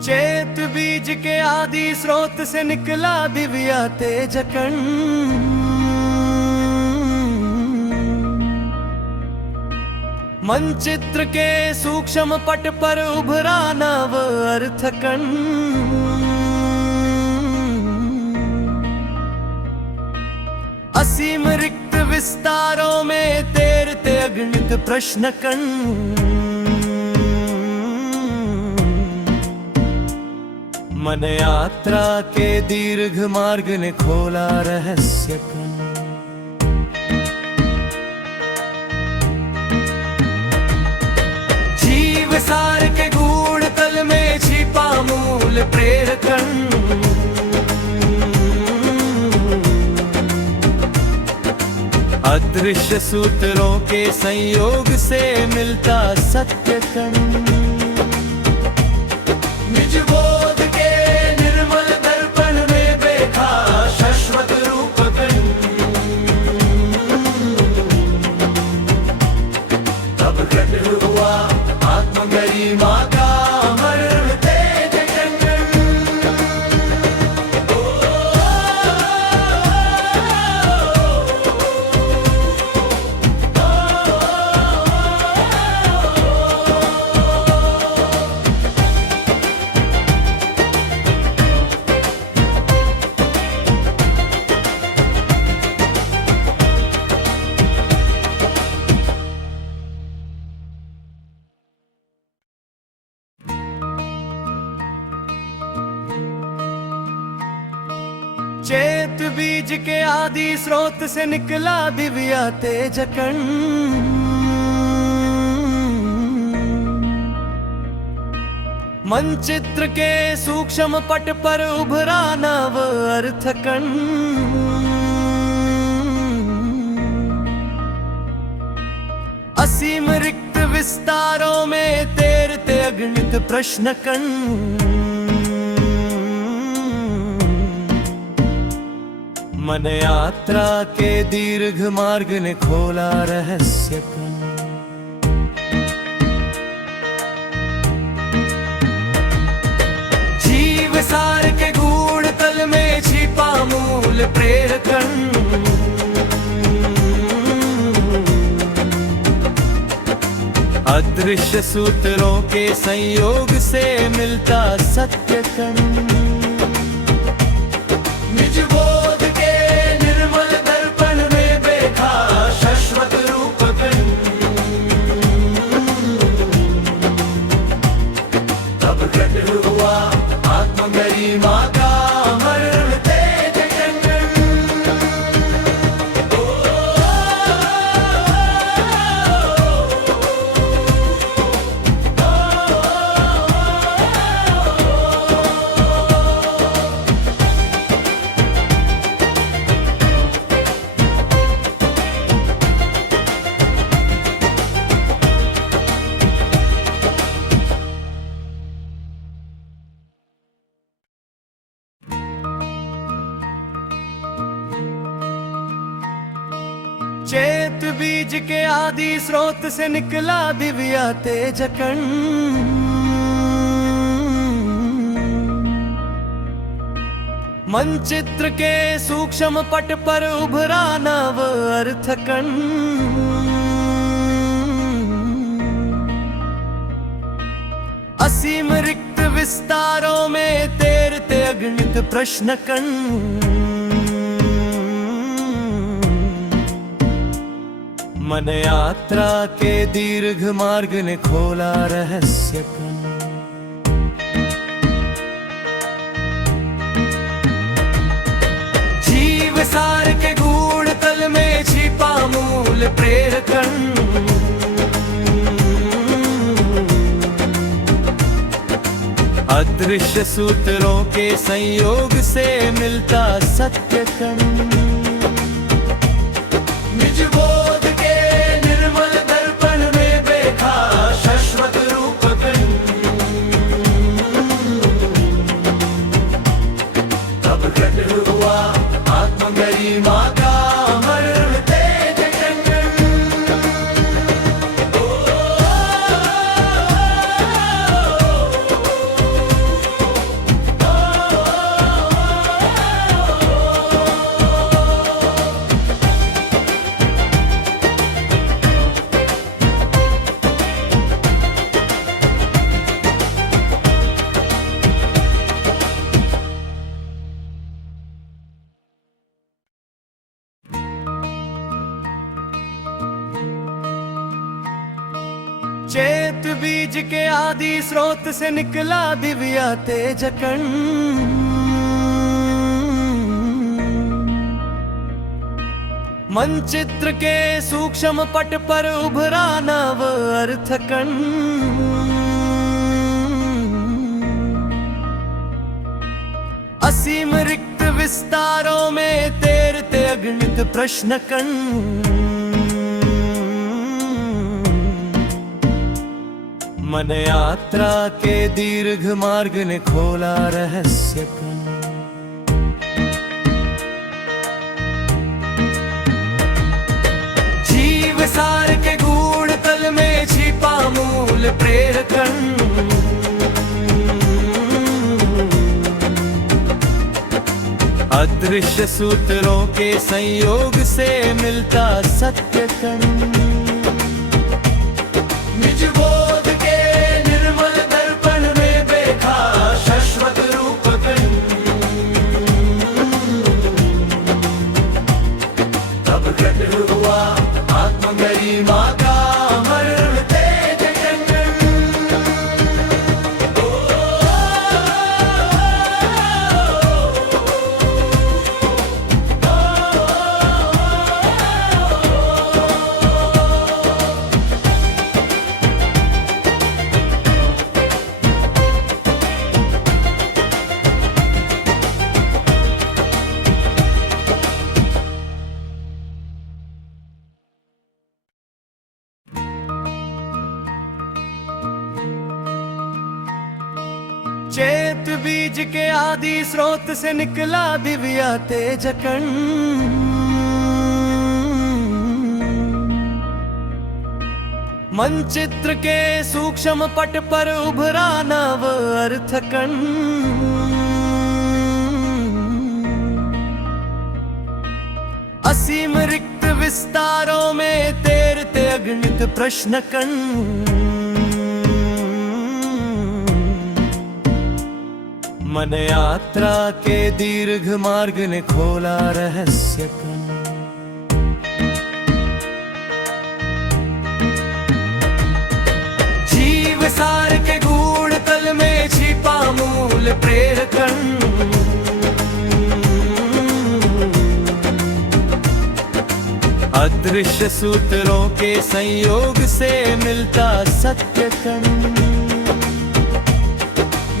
चेत बीज के आदि स्रोत से निकला दिव्या तेजकण। मनचित्र के सूक्ष्म पट पर उभरा नव अर्थकण। असीम रिक्त विस्तारों में तैरते अगणित प्रश्न कण। मन यात्रा के दीर्घ मार्ग ने खोला रहस्य कण। जीव सार के गूढ़ तल में छिपा मूल प्रेरकण। अदृश्य सूत्रों के संयोग से मिलता सत्य कण। निज बोध के निर्मल दर्पण में देखा शाश्वत रूप कण। तब प्रकट हुआ आत्म गरिमा का अमर तेज कण। चेत बीज के आदि स्रोत से निकला दिव्या तेजकण। मनचित्र के सूक्ष्म पट पर उभरा नव अर्थकण। असीम रिक्त विस्तारों में तैरते अगणित प्रश्न कण। मन यात्रा के दीर्घ मार्ग ने खोला रहस्य कण। जीव सार के गूढ़ तल में छिपा मूल प्रेरकण। अदृश्य सूत्रों के संयोग से मिलता सत्य कण। निज बोध के निर्मल दर्पण में देखा शाश्वत रूप कण। तब प्रकट हुआ आत्म गरिमा का अमर तेज कण। चेत बीज के आदि स्रोत से निकला दिव्या तेजकण। मनचित्र के सूक्ष्म पट पर उभरा नव अर्थकण। असीम रिक्त विस्तारों में तैरते अगणित प्रश्न कण। मन यात्रा के दीर्घ मार्ग ने खोला रहस्य कण। जीव सार के गूढ़ तल में छिपा मूल प्रेरकण। अदृश्य सूत्रों के संयोग से मिलता सत्य कण। निज बोध के निर्मल दर्पण में देखा शाश्वत रूप कण। तब प्रकट हुआ आत्म गरिमा का अमर तेज कण। चेत बीज के आदि स्रोत से निकला दिव्या तेजकण। मनचित्र के सूक्ष्म पट पर उभरा नव अर्थकण। असीम रिक्त विस्तारों में तैरते अगणित प्रश्न कण। मन यात्रा के दीर्घ मार्ग ने खोला रहस्य कण। जीव सार के गूढ़ तल में छिपा मूल प्रेरकण। अदृश्य सूत्रों के संयोग से मिलता सत्य कण। निज बोध के निर्मल दर्पण में देखा शाश्वत रूप कण। तब प्रकट हुआ आत्म गरिमा का अमर तेजकण। चेत बीज के आदि स्रोत से निकला दिव्या तेजकण। मनचित्र के सूक्ष्म पट पर उभरा नव अर्थकण। असीम रिक्त विस्तारों में तैरते अगणित प्रश्न कण। मन यात्रा के दीर्घ मार्ग ने खोला रहस्य कण। जीव सार के गूढ़ तल में छिपा मूल प्रेरकण। अदृश्य सूत्रों के संयोग से मिलता सत्य कण।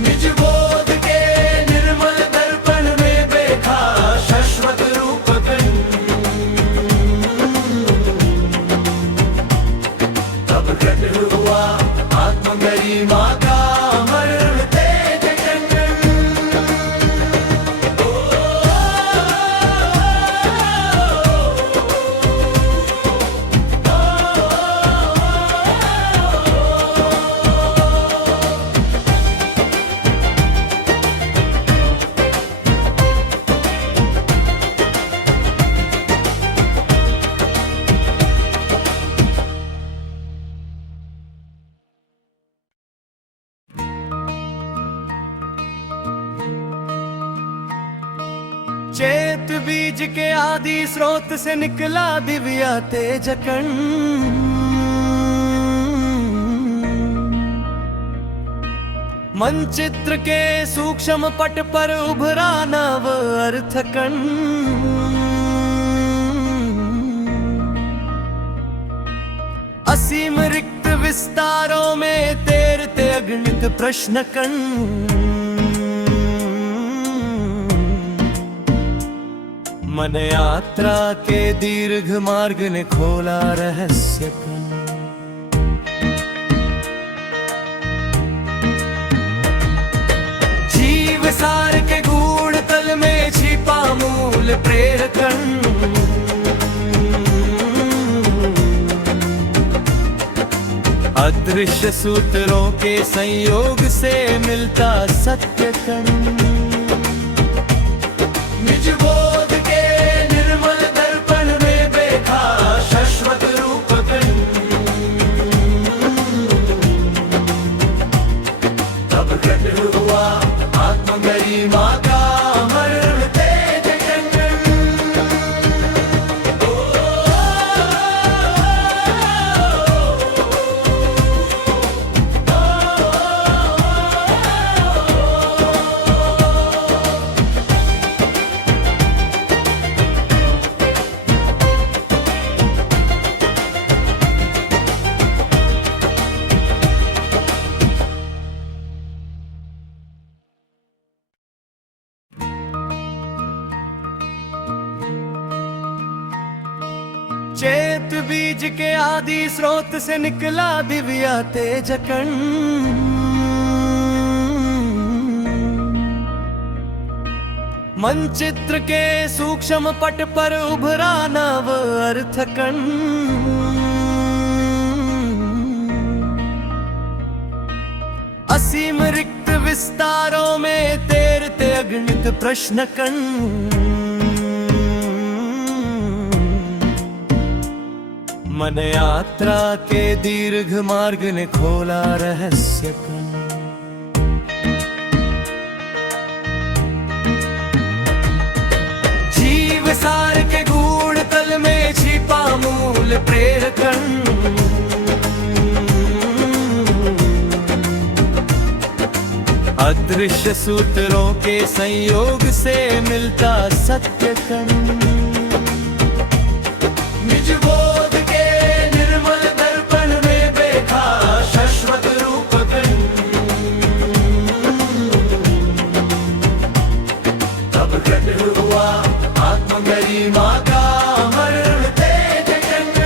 निज बोध के निर्मल दर्पण में देखा शाश्वत रूप कण। तब प्रकट हुआ आत्म गरिमा का अमर तेजकण। चेत बीज के आदि स्रोत से निकला दिव्या तेजकण। मनचित्र के सूक्ष्म पट पर उभरा नव अर्थकण। असीम रिक्त विस्तारों में तैरते अगणित प्रश्न कण। मन यात्रा के दीर्घ मार्ग ने खोला रहस्य कण। जीव सार के गूढ़ तल में छिपा मूल प्रेरकण। अदृश्य सूत्रों के संयोग से मिलता सत्य कण। निज बोध के निर्मल दर्पण में देखा शाश्वत रूप कण। तब प्रकट हुआ आत्म गरिमा का अमर तेजकण। चेत बीज के आदि स्रोत से निकला दिव्या तेज अखंड। मनचित्र के सूक्ष्म पट पर उभरा नव अर्थखंड। असीम रिक्त विस्तारों में तैरते अगणित प्रश्न खंड। मन यात्रा के दीर्घ मार्ग ने खोला रहस्य खंड। जीव सार के गूढ़ तल में छिपा मूल प्रेरखंड। अदृश्य सूत्रों के संयोग से मिलता सत्य खंड। निज बोध के निर्मल दर्पण में देखा शाश्वत रूप खंड। तब घट हुआ आत्म गरिमा का अमर तेज खंड।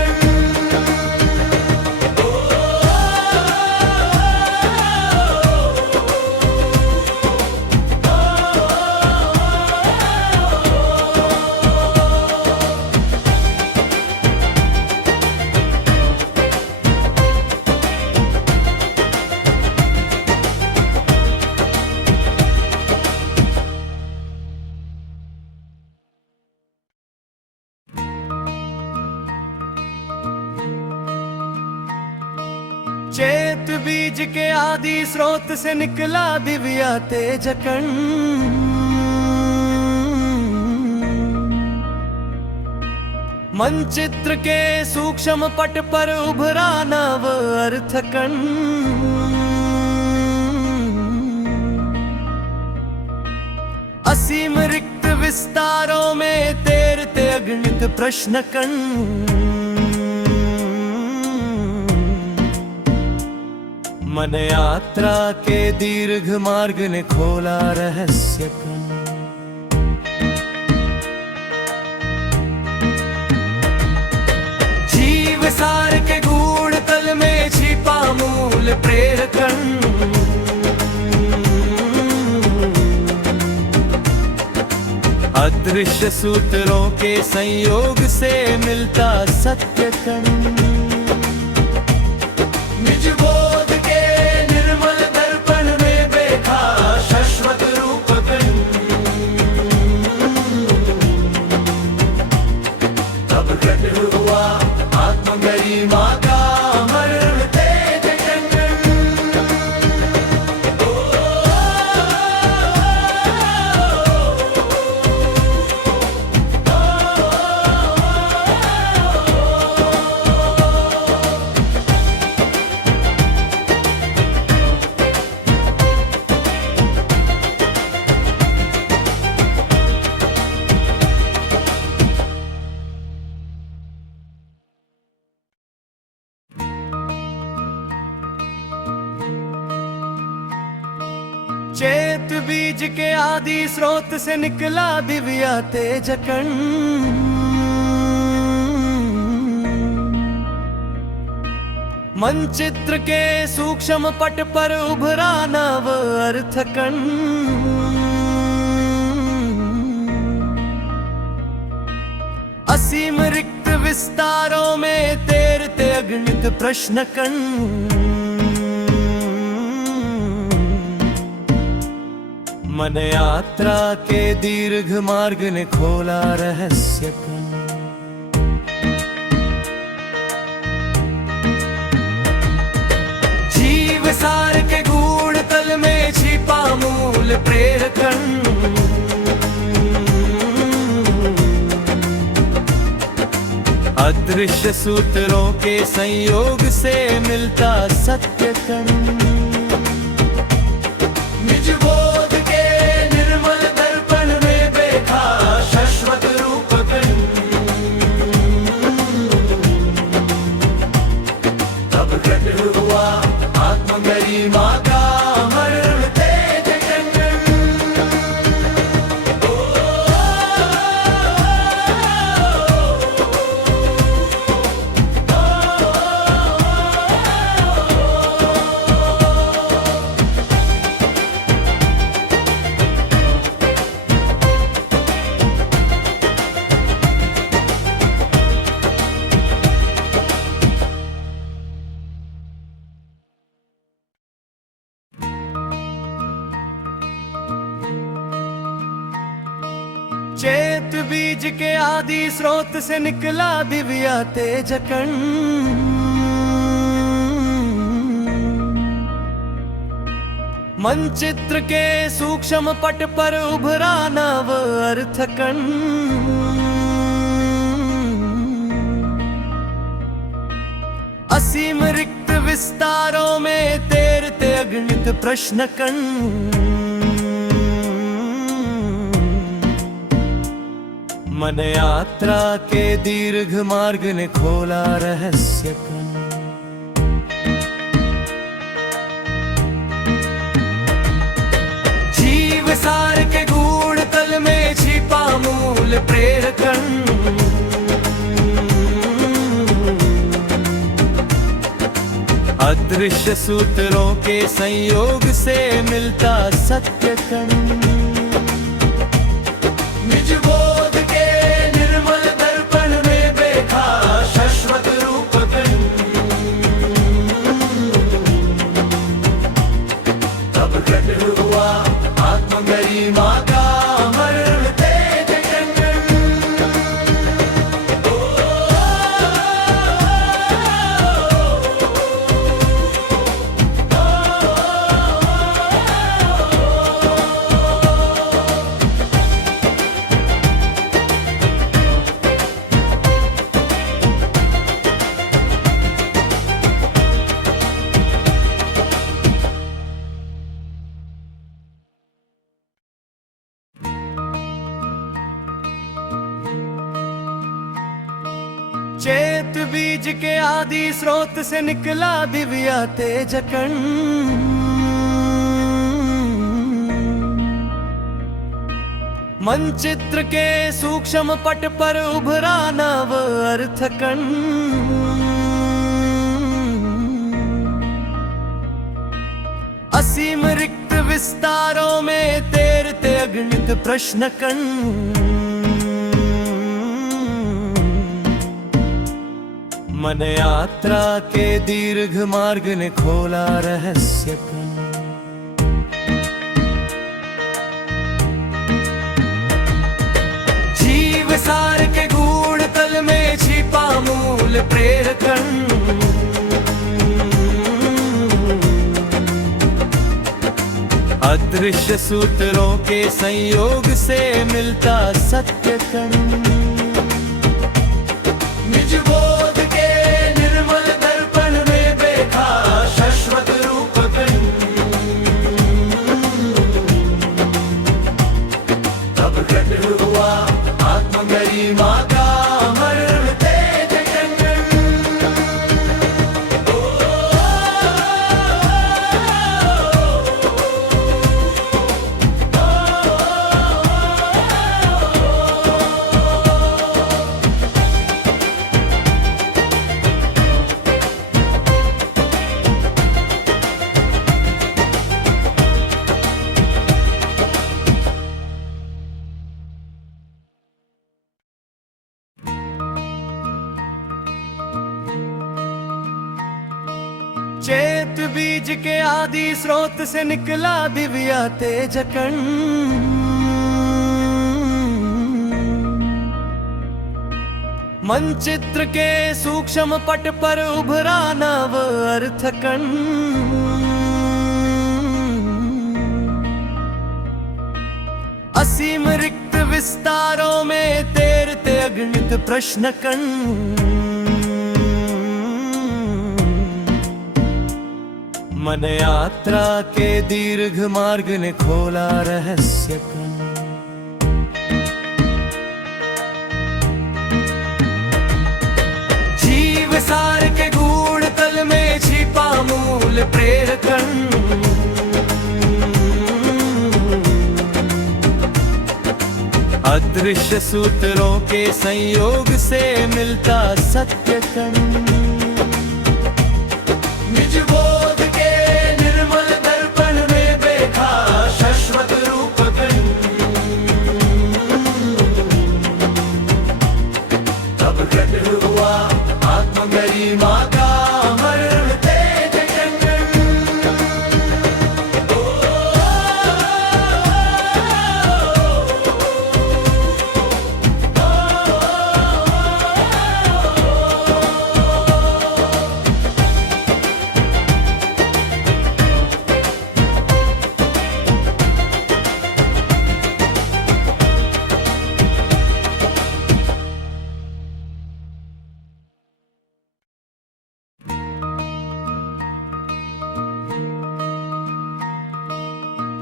चेत बीज के आदि स्रोत से निकला दिव्या तेज अखंड। मनचित्र के सूक्ष्म पट पर उभरा नव अर्थखंड। असीम रिक्त विस्तारों में तैरते अगणित प्रश्न खंड। मन यात्रा के दीर्घ मार्ग ने खोला रहस्य खंड। जीव सार के गूढ़ तल में छिपा मूल प्रेरखंड। अदृश्य सूत्रों के संयोग से मिलता सत्य खंड। निज बोध के निर्मल दर्पण में देखा शाश्वत रूप खंड। तब घट हुआ आत्म गरिमा का अमर तेज खंड। चेत बीज के आदि स्रोत से निकला दिव्या तेज अखंड। मनचित्र के सूक्ष्म पट पर उभरा नव अर्थखंड। असीम रिक्त विस्तारों में तैरते अगणित प्रश्न खंड। मन यात्रा के दीर्घ मार्ग ने खोला रहस्य खंड। जीव सार के गूढ़ तल में छिपा मूल प्रेरखंड। अदृश्य सूत्रों के संयोग से मिलता सत्य खंड। निज बोध के निर्मल दर्पण में देखा शाश्वत रूप खंड। तब घट हुआ आत्म गरिमा का अमर तेज खंड। चेत बीज के आदि स्रोत से निकला दिव्या तेजकण। मनचित्र के सूक्ष्म पट पर उभरा नव अर्थकण। असीम रिक्त विस्तारों में तैरते अगणित प्रश्न कण। मन यात्रा के दीर्घ मार्ग ने खोला रहस्य कण। जीव सार के गूढ़ तल में छिपा मूल प्रेरकण। अदृश्य सूत्रों के संयोग से मिलता सत्य कण। निज बोध के निर्मल दर्पण में देखा शाश्वत रूप कण। तब प्रकट हुआ आत्म गरिमा का अमर तेज कण। चेत बीज के आदि स्रोत से निकला दिव्या तेजकण। मनचित्र के सूक्ष्म पट पर उभरा नव अर्थकण। असीम रिक्त विस्तारों में तैरते अगणित प्रश्न कण। मन यात्रा के दीर्घ मार्ग ने खोला रहस्य कण। जीव सार के गूढ़ तल में छिपा मूल प्रेरकण। अदृश्य सूत्रों के संयोग से मिलता सत्य कण। निज बोध के निर्मल दर्पण में देखा शाश्वत रूप कण। तब प्रकट हुआ आत्म गरिमा का अमर तेज कण। चेत बीज के आदि स्रोत से निकला दिव्या तेजकण। मनचित्र के सूक्ष्म पट पर उभरा नव अर्थकण। असीम रिक्त विस्तारों में तैरते अगणित प्रश्न कण। मन यात्रा के दीर्घ मार्ग ने खोला रहस्य कण। जीव सार के गूढ़ तल में छिपा मूल प्रेरकण। अदृश्य सूत्रों के संयोग से मिलता सत्य कण। निज बोध के निर्मल दर्पण में देखा शाश्वत रूप कण। तब प्रकट हुआ आत्म गरिमा का अमर तेज कण।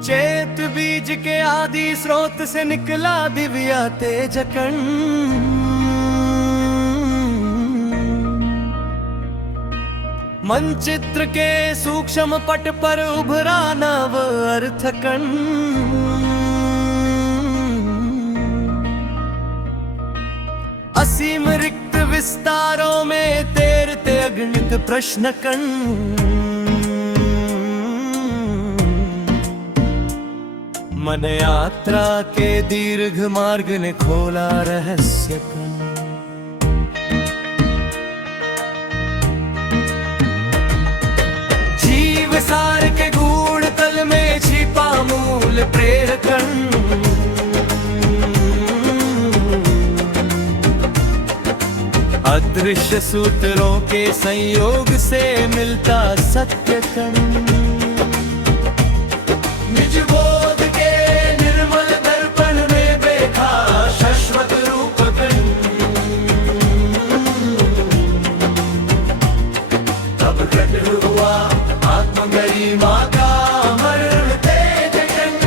चेत बीज के आदि स्रोत से निकला दिव्या तेजकण। मनचित्र के सूक्ष्म पट पर उभरा नव अर्थकण। असीम रिक्त विस्तारों में तैरते अगणित प्रश्न कण। मन यात्रा के दीर्घ मार्ग ने खोला रहस्य कण। जीव सार के गूढ़ तल में छिपा मूल प्रेरकण। अदृश्य सूत्रों के संयोग से मिलता सत्य कण। निज बोध के निर्मल दर्पण में देखा शाश्वत रूप कण। तब घट हुआ आत्म गरिमा का अमर तेज कण।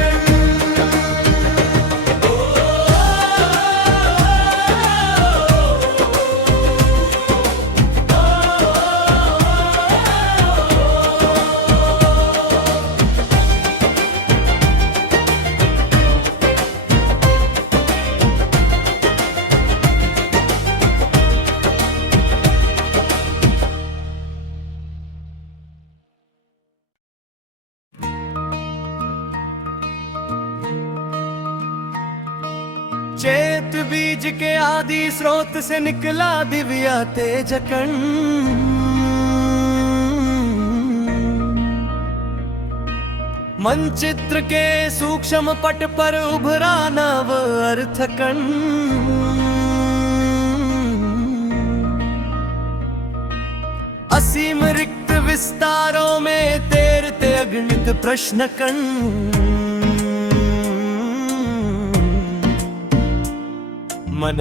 चेत बीज के आदि स्रोत से निकला दिव्या तेजकण। मनचित्र के सूक्ष्म पट पर उभरा नव अर्थकण। असीम रिक्त विस्तारों में तैरते अगणित प्रश्न कण। मन